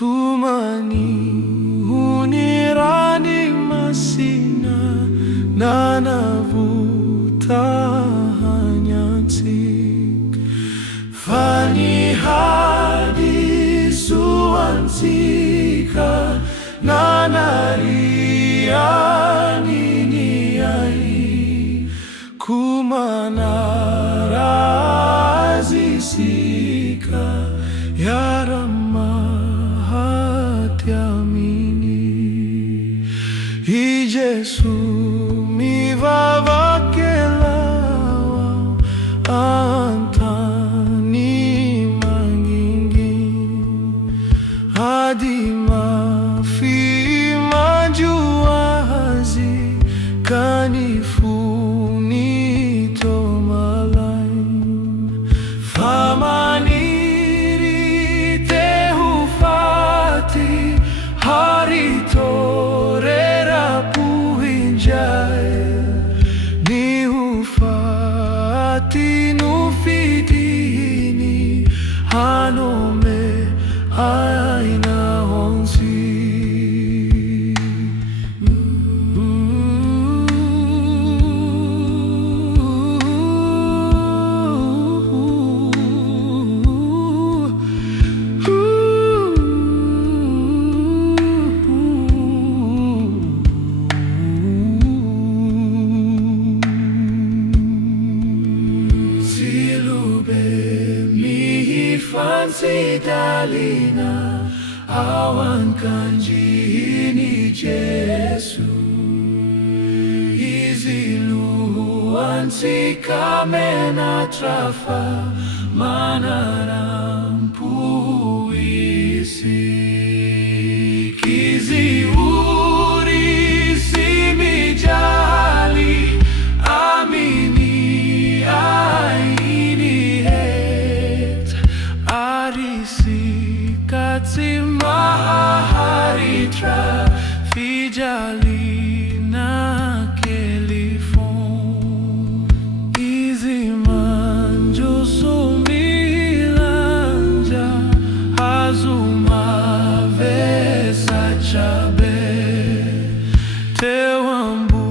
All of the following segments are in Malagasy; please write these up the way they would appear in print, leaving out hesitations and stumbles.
Tumani hunirani masina na navuta hanyansik Fani hadi suansika na nariani niyai kumanarasisika yaramahatiamini I Jesu mi vavakelawa antani mangingin hadi mafi majuazi kanifuni tomalain famaniri tehufati hari torera puhinjai ni hufati nufidini hanome aina honsi Fancy Dalina awan kanjini Jesu Iziluhuan si kamena trafa manarampu isi Kizi uri si mijali amini aini Arisi katsi maharitra fijali na kelifon Izi manjo sumilanja hazuma vesa chabe Tewambu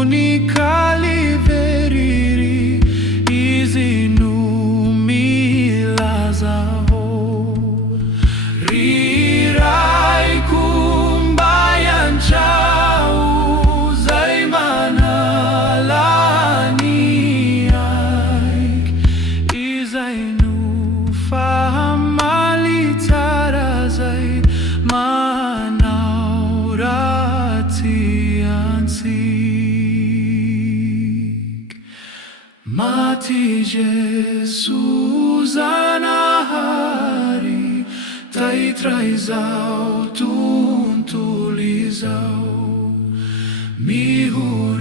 unikali veriri Izi Rirai kumbayan chau zaimana lani aik Izainu fahamali tarazai manaurati ansik Mati Jesus anahari Tai traizau tuntulizau Mihu